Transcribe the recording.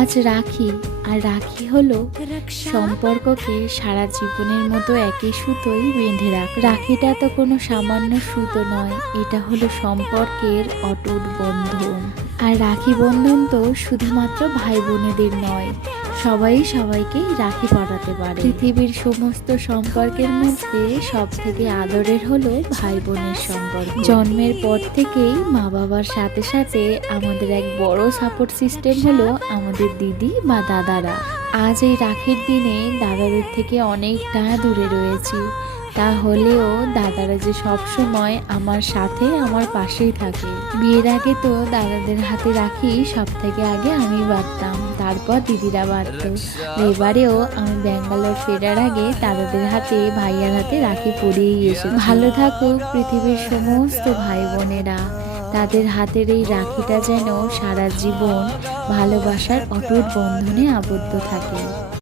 আজ রাখি, আর রাখি হলো সম্পর্ককে সারা জীবনের মতো একই সুতোই বেঁধে রাখ। রাখিটা তো কোনো সামান্য সুতো নয়, এটা হলো সম্পর্কের অটুট বন্ধন। আর রাখি বন্ধন তো শুধুমাত্র ভাই বোনেদের নয়, সবাই সবাইকে রাখি পরাতে পারে। পৃথিবীর সমস্ত সম্পর্কের মধ্যে সব থেকে আদরের হলো ভাই বোনের সম্পর্ক। জন্মের পর থেকেই মা বাবার সাথে সাথে আমাদের এক বড় সাপোর্ট সিস্টেম হলো আমাদের দিদি বা দাদারা। আজ এই রাখির দিনে দাদাদের থেকে অনেকটা দূরে রয়েছি, তাহলেও দাদারা যে সব সময় আমার সাথে আমার পাশেই থাকে। বিয়ের আগে তো দাদাদের হাতে রাখি সব থেকে আগে আমি বাঁধতাম, তারপর দিদিরা বাঁধত। এবারেও আমি ব্যাঙ্গালোর ফেরার আগে দাদাদের হাতে ভাইয়ার হাতে রাখি পরিয়েই এসেছি। ভালো থাকুক পৃথিবীর সমস্ত ভাই বোনেরা, তাদের হাতের এই রাখিটা যেন সারা জীবন ভালোবাসার অটুট বন্ধনে আবদ্ধ থাকে।